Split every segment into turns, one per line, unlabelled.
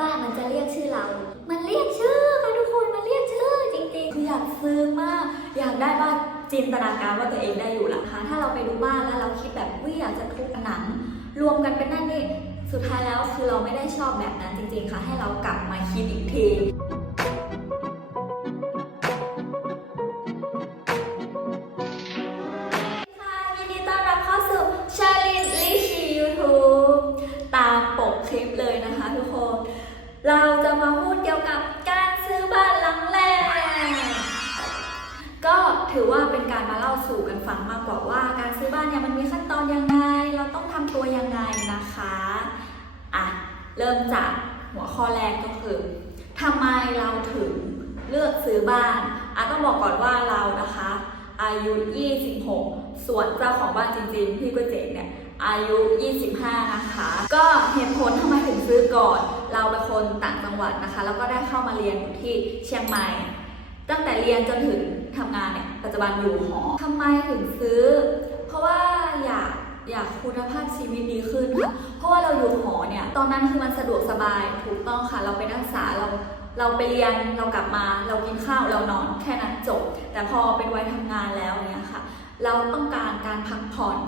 บ้านมันจะเรียกชื่อเรา มันเรียกชื่อค่ะทุกคน มันเรียกชื่อจริงๆ คืออยากซื้อมาก อยากได้บ้านจินตนาการว่าตัวเองได้อยู่หลังคะถ้าเราไปดูบ้านแล้วเราคิดแบบวิอยากจะทุบผนัง รวมกันเป็นนั่นนี่ สุดท้ายแล้วคือเราไม่ได้ชอบแบบนั้นจริง ๆ ค่ะ ให้เรากลับมาคิดอีกที ตัวยังไงนะคะอะเริ่มจากหัวข้อแรกก็คือทำไมเราถึงเลือกซื้อบ้านอะต้องบอกก่อนว่าเรานะคะ อายุ 26 ส่วนเจ้าของบ้านจริงๆ พี่ก๋วยเจ๋งเนี่ยอายุ 25 นะคะ ก็เหตุผลทำไมถึงซื้อก่อน เราเป็นคนต่างจังหวัดนะคะ แล้วก็ได้เข้ามาเรียนอยู่ที่เชียงใหม่ ตั้งแต่เรียนจนถึงทำงานเนี่ย ปัจจุบันอยู่หอทำไมถึงซื้อ เพราะว่าอยาก อยากคุณภาพชีวิตดีขึ้นค่ะ เพราะว่าเราอยู่หอเนี่ย ตอนนั้นคือมันสะดวกสบายถูกต้องค่ะ เราไปนักศึกษาเราเราไปเรียนเรากลับมา เรากินข้าวเรานอนแค่นั้นจบ แต่พอเป็นวัยทำงานแล้วเนี่ยค่ะ เราต้องการการพักผ่อน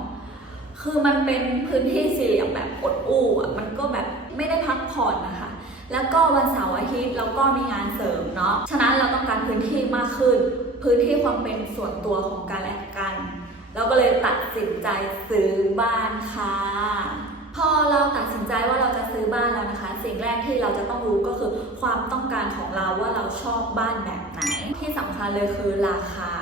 คือมันเป็นพื้นที่สี่เหลี่ยมแบบอดอู้อะมันก็แบบไม่ได้พักผ่อนนะคะ แล้วก็วันเสาร์อาทิตย์เราก็มีงานเสริมเนาะฉะนั้นเราต้องการพื้นที่มากขึ้น พื้นที่ความเป็นส่วนตัวของกันและกัน เราก็เลยตัดสินใจซื้อบ้านค่ะ พอเราตัดสินใจว่าเราจะซื้อบ้านแล้วนะคะ สิ่งแรกที่เราจะต้องรู้ก็คือความต้องการของเราว่าเราชอบบ้านแบบไหน ที่สำคัญเลยคือราคา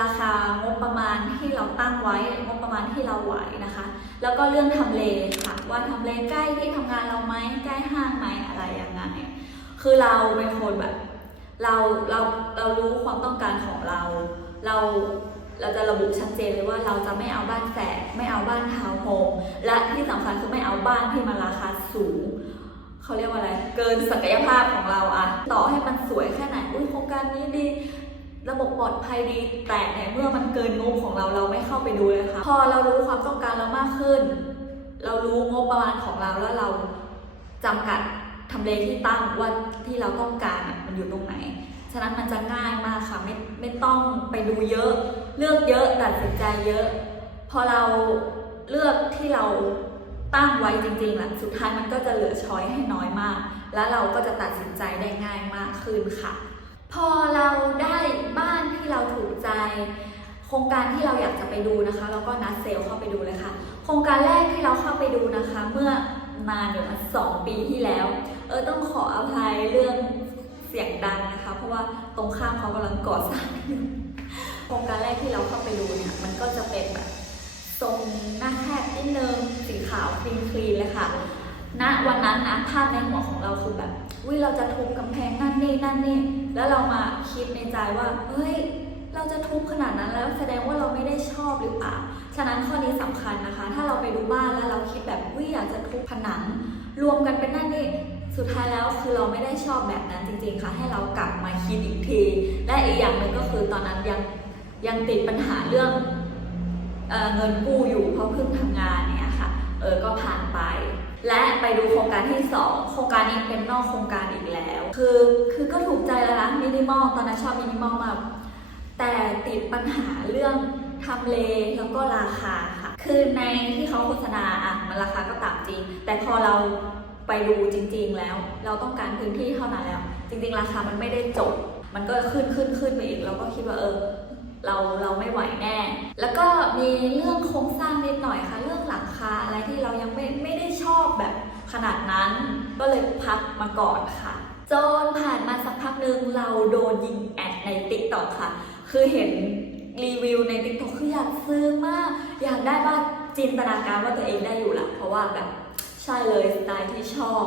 ราคางบประมาณที่เราตั้งไว้งบประมาณที่เราไหวนะคะ แล้วก็เรื่องทำเลค่ะ ว่าทำเลใกล้ที่ทำงานเราไหมใกล้ห้างไหมอะไรยังไงคือเราเป็นคนแบบเราเราเรารู้ความต้องการของเรา เรา เราจะระบุชัดเจนเลยว่าเราจะไม่เอาบ้านแฝดไม่เอาบ้านทาวน์โฮมและที่สำคัญคือไม่เอาบ้านที่มันราคาสูงเขาเรียกว่าอะไร เกินศักยภาพของเราอะต่อให้มันสวยแค่ไหนอุ้ยโครงการนี้ดีระบบปลอดภัยดีแต่ในเมื่อมันเกินงบของเราเราไม่เข้าไปดูเลยค่ะพอเรารู้ความต้องการเรามากขึ้น เรารู้งบประมาณของเราแล้วเราจำกัดทำเลที่ตั้งว่าที่เราต้องการอะมันอยู่ตรงไหน ฉะนั้นมันจะง่ายมากค่ะไม่ไม่ต้องไปดูเยอะ เลือกเยอะตัดสินใจเยอะ พอเราเลือกที่เราตั้งไว้จริงๆแหละสุดท้ายมันก็จะเหลือช้อยให้น้อยมาก แล้วเราก็จะตัดสินใจได้ง่ายมากขึ้นค่ะ พอเราได้บ้านที่เราถูกใจ โครงการที่เราอยากจะไปดูนะคะ เราก็นัดเซลล์เข้าไปดูเลยค่ะ โครงการแรกที่เราเข้าไปดูนะคะ เมื่อนานเดี๋ยวมาสองปีที่แล้ว เออต้องขออภัยเรื่อง สียงดังนะคะ เพราะว่าตรงข้ามเขากำลังก่อสร้างอยู่โครงการแรกที่เราเข้าไปดูเนี่ย มันก็จะเป็นแบบทรงหน้าแคบนิดนึงสีขาวคลีนคลีนเลยค่ะณวันนั้นนะภาพในหัวของเราคือแบบวิเราจะทุบกำแพงนั่นนี่นั่นนี่แล้วเรามาคิดในใจว่าเฮ้ยเราจะทุบขนาดนั้นแล้วแสดงว่าเราไม่ได้ชอบหรือเปล่า ฉะนั้นข้อนี้สำคัญนะคะ ถ้าเราไปดูบ้านแล้วเราคิดแบบวิอยากจะทุบผนัง รวมกันเป็นนั่นนี่ สุดท้ายแล้วคือเราไม่ได้ชอบแบบนั้นจริงๆค่ะ ให้เรากลับมาคิดอีกที และอีกอย่างหนึ่งก็คือตอนนั้นยังยังติดปัญหาเรื่องเอเงินกู้อยู่เพราะเพิ่งทำงานเนี่ยค่ะ เออก็ผ่านไป และไปดูโครงการที่ 2 โครงการนี้เป็นนอกโครงการอีกแล้ว คือคือก็ถูกใจแล้วนะมินิมอลตอนนั้นชอบมินิมอลมากแต่ติดปัญหาเรื่องทำเลแล้วก็ราคาค่ะ คือในที่เขาโฆษณาอะมันราคาก็ต่ำจริง แต่พอเรา ไปดูจริง ๆ แล้ว เราต้องการพื้นที่เท่านั้นแล้ว จริง ๆ ราคามันไม่ได้จบ มันก็ขึ้นขึ้นขึ้นไปอีกเราก็คิดว่าเออเราเราไม่ไหวแน่ แล้วก็มีเรื่องโครงสร้างนิดหน่อยค่ะ เรื่องหลังคาอะไรที่เรายังไม่ไม่ได้ชอบแบบขนาดนั้น ก็เลยพักมาก่อนค่ะ จนผ่านมาสักพักหนึ่งเราโดนยิงแอดในติ๊กต็อกค่ะ คือเห็นรีวิวในติ๊กต็อกคืออยากซื้อมาก อยากได้บ้านจินตนาการว่าตัวเองได้อยู่ละเพราะว่าแบบ ใช่เลยสไตล์ที่ชอบ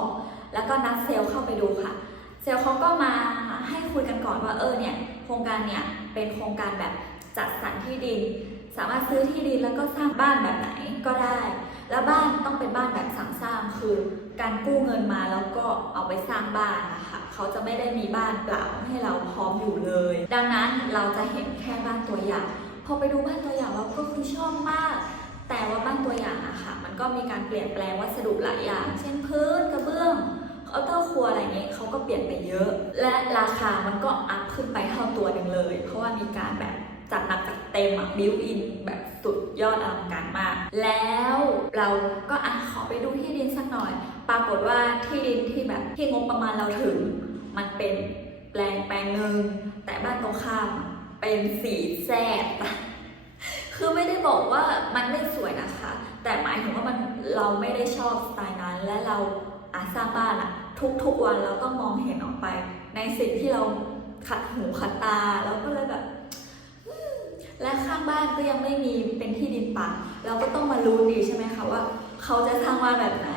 แล้วก็นัดเซลล์เข้าไปดูค่ะ เซลล์เขาก็มาให้คุยกันก่อนว่าเออเนี่ยโครงการเนี่ยเป็นโครงการแบบจัดสรรที่ดิน สามารถซื้อที่ดินแล้วก็สร้างบ้านแบบไหนก็ได้ แล้วบ้านต้องเป็นบ้านแบบสั่งสร้างคือการกู้เงินมาแล้วก็เอาไปสร้างบ้านนะคะเขาจะไม่ได้มีบ้านเปล่าให้เราพร้อมอยู่เลย ดังนั้นเราจะเห็นแค่บ้านตัวอย่าง พอไปดูบ้านตัวอย่างเราก็คือชอบมาก แต่ว่าบ้านตัวอย่างอะค่ะ มันก็มีการเปลี่ยนแปลงวัสดุหลายอย่าง เช่นพื้นกระเบื้องเคาน์เตอร์ครัวอะไรเงี้ยเขาก็เปลี่ยนไปเยอะ และราคามันก็อัพขึ้นไปเท่าตัวหนึ่งเลย เพราะว่ามีการแบบจัดหนักจัดเต็มอะบิวอินแบบสุดยอดอลังการมาก แล้วเราก็อะขอไปดูที่ดินสักหน่อย ปรากฏว่าที่ดินที่แบบที่งบประมาณเราถึง มันเป็นแปลงแปลงหนึ่งแต่บ้านตรงข้ามเป็นสีแซด คือไม่ได้บอกว่ามันไม่สวยนะคะ แต่หมายถึงว่ามันเราไม่ได้ชอบสไตล์นั้น และเราอาสร้างบ้านอะทุกๆวันเราต้องมองเห็นออกไป ในสิ่งที่เราขัดหูขัดตาเราก็เลยแบบและข้างบ้านก็ยังไม่มีเป็นที่ดินป่าเราก็ต้องมารู้ดีใช่ไหมคะว่า เขาจะสร้างบ้านแบบไหน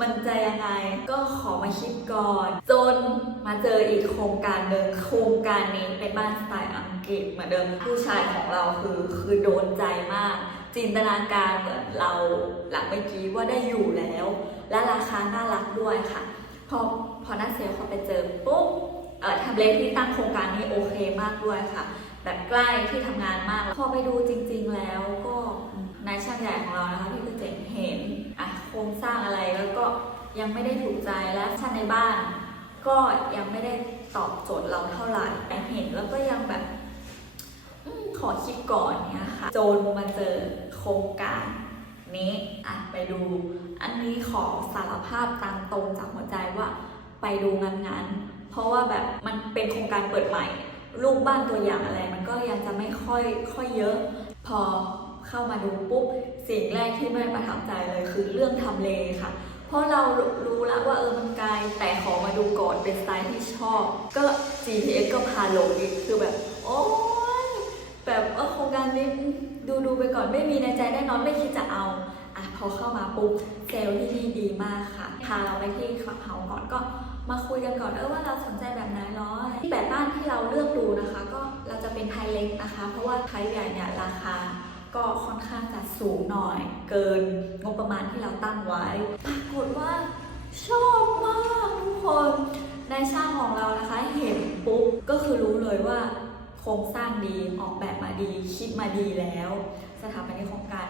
มันจะยังไงก็ขอมาคิดก่อน จน มาเจออีกโครงการหนึ่งโครงการนี้เป็นบ้านสไตล์อังกฤษเหมือนเดิมผู้ชายของเราคือคือโดนใจมาก จินตนาการเหมือนเราหลังเมื่อกี้ว่าได้อยู่แล้ว และราคาน่ารักด้วยค่ะ พอพอนัดเซลเขาไปเจอปุ๊บเอ่อทำเลที่ตั้งโครงการนี้โอเคมากด้วยค่ะ แบบใกล้ที่ทำงานมากพอไปดูจริง ๆแล้วก็นายช่างใหญ่ของเรานะคะที่คือเจ๋งเห็นอะโครงสร้างอะไรแล้วก็ยังไม่ได้ถูกใจและช่างในบ้าน ก็ยังไม่ได้ตอบโจทย์เราเท่าไหร่แต่เห็นแล้วก็ยังแบบอขอคิดก่อนเนี่ยค่ะ โจนมาเจอโครงการนี้อะไปดู อันนี้ขอสารภาพตามตรงจากหัวใจว่าไปดูงานงานๆเพราะว่าแบบมันเป็นโครงการเปิดใหม่รูปบ้านตัวอย่างอะไร มันก็ยังจะไม่ค่อยค่อยเยอะ พอเข้ามาดูปุ๊บสิ่งแรกที่ไม่ประทับใจเลยคือเรื่องทำเลค่ะ เพราะเรารู้แล้วว่า เป็นสไตล์ที่ชอบ ก็ GPS ก็พาลงอีกคือแบบ โอ้ยแบบเออโครงการนี้ดูดูไปก่อนไม่มีในใจแน่นอนไม่คิดจะเอาอะพอเข้ามาปุ๊บเซลล์ที่นี่ดีมากค่ะ พาเราไปที่ขับเฮาก่อนก็มาคุยกันก่อนเออว่าเราสนใจแบบไหนเนาะที่แบบบ้านที่เราเลือกดูนะคะ ก็เราจะเป็นไทยเล็กนะคะ เพราะว่าไทยใหญ่เนี่ยราคาก็ค่อนข้างจะสูงหน่อย เกินงบประมาณที่เราตั้งไว้ ปรากฏว่าชอบมากทุกคน ในช่างของเรานะคะ เห็นปุ๊บก็คือรู้เลยว่า โครงสร้างดีออกแบบมาดีคิดมาดีแล้ว สถาปนิกโครงการ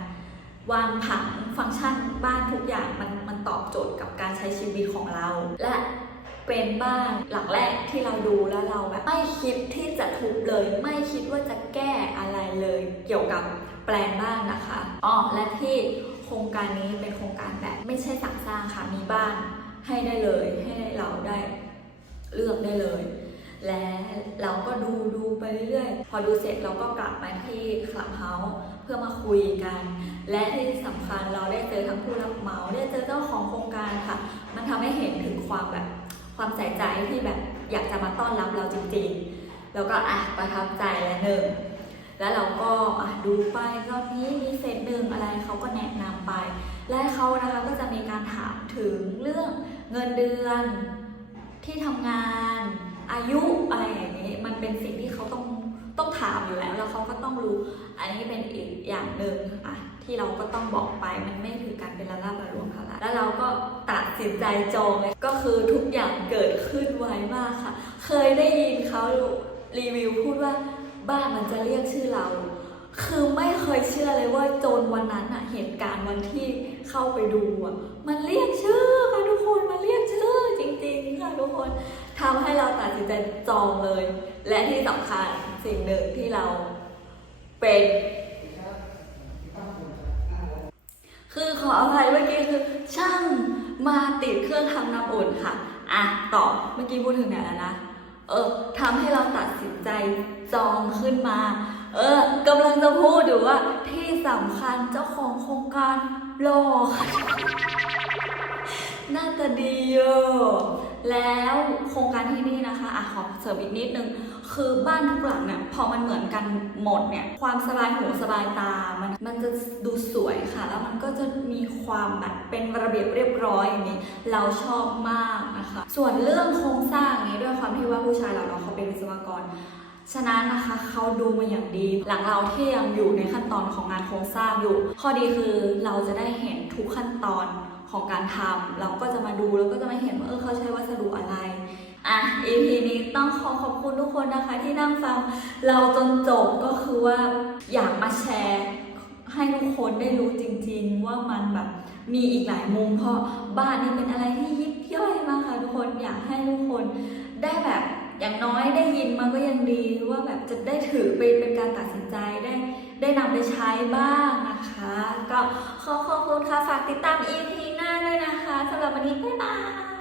วางผังฟังก์ชันบ้านทุกอย่างมันมันตอบโจทย์กับการใช้ชีวิตของเรา และเป็นบ้านหลังแรกที่เราดูแล้วเราแบบไม่คิดที่จะทุบเลย ไม่คิดว่าจะแก้อะไรเลย เกี่ยวกับแปลงบ้านนะคะอ๋อและที่โครงการนี้เป็นโครงการแบบไม่ใช่สั่งสร้างค่ะมีบ้านให้ได้เลยให้เราได้ เลือกได้เลย และเราก็ดูดูไปเรื่อยๆ พอดูเสร็จเราก็กลับมาที่คลับเฮาส์เพื่อมาคุยกัน และที่สำคัญเราได้เจอทั้งผู้รับเหมาได้เจอเจ้าของโครงการค่ะ มันทำให้เห็นถึงความแบบความใส่ใจที่แบบอยากจะมาต้อนรับเราจริงๆ แล้วก็อะประทับใจและหนึ่งแล้วเราก็อะดูไปรอบนี้มีเฟสหนึ่งอะไรเขาก็แนะนำไป และเขานะคะก็จะมีการถามถึงเรื่องเงินเดือน ที่ทำงานอายุอะไรอย่างนี้มันเป็นสิ่งที่เขาต้องต้องถามอยู่แล้ว แล้วเขาก็ต้องรู้ อันนี้เป็นอีกอย่างหนึ่งอะที่เราก็ต้องบอกไปมันไม่ถือการเป็นละลาบละลวงค่ะแล้วเราก็ตัดสินใจจองเลยก็คือทุกอย่างเกิดขึ้นไวมากค่ะ เคยได้ยินเขารีวิวพูดว่าบ้านมันจะเรียกชื่อเรา คือไม่เคยเชื่อเลยว่าโจนวันนั้นอะเหตุการณ์วันที่เข้าไปดูอะมันเรียกชื่อ ค่ะทุกคนทำให้เราตัดสินใจจองเลย และที่สำคัญสิ่งหนึ่งที่เราเป็นคือขออภัยเมื่อกี้คือช่างมาติดเครื่องทำน้ำอุ่นค่ะอะต่อเมื่อกี้พูดถึงไหนแล้วนะเออทำให้เราตัดสินใจจองขึ้นมา เออกำลังจะพูดอยู่ว่าที่สำคัญเจ้าของโครงการหล่อค่ะหน้าตาดีเยอะ แล้วโครงการที่นี่นะคะอะขอเสริมอีกนิดนึง คือบ้านทุกหลังเนี่ยพอมันเหมือนกันหมดเนี่ย ความสบายหูสบายตา มันมันจะดูสวยค่ะ แล้วมันก็จะมีความแบบเป็นระเบียบเรียบร้อยอย่างนี้เราชอบมากนะคะ ส่วนเรื่องโครงสร้างนี้ด้วยความที่ว่าผู้ชายเราเนาะเขาเป็นวิศวกรฉะนั้นนะคะเขาดูมาอย่างดี หลังเราที่ยังอยู่ในขั้นตอนของงานโครงสร้างอยู่ ข้อดีคือเราจะได้เห็นทุกขั้นตอน ของการทำเราก็จะมาดูแล้วก็จะมาเห็นว่าเออเขาใช้วัสดุอะไรอะ EP นี้ต้องขอขอบคุณทุกคนนะคะที่นั่งฟังเราจนจบก็คือว่าอยากมาแชร์ให้ทุกคนได้รู้จริง ๆ ว่ามันแบบมีอีกหลายมุม เพราะบ้านนี่เป็นอะไรที่ยิบย่อยมากค่ะทุกคนอยากให้ทุกคนได้แบบอย่างน้อยได้ยินมาก็ยังดีว่าแบบจะได้ถือไปเป็นการตัดสินใจได้ ได้นำไปใช้บ้างนะคะ ก็ขอขอบคุณค่ะ ฝากติดตาม EP หน้าด้วยนะคะสำหรับวันนี้ บ๊ายบาย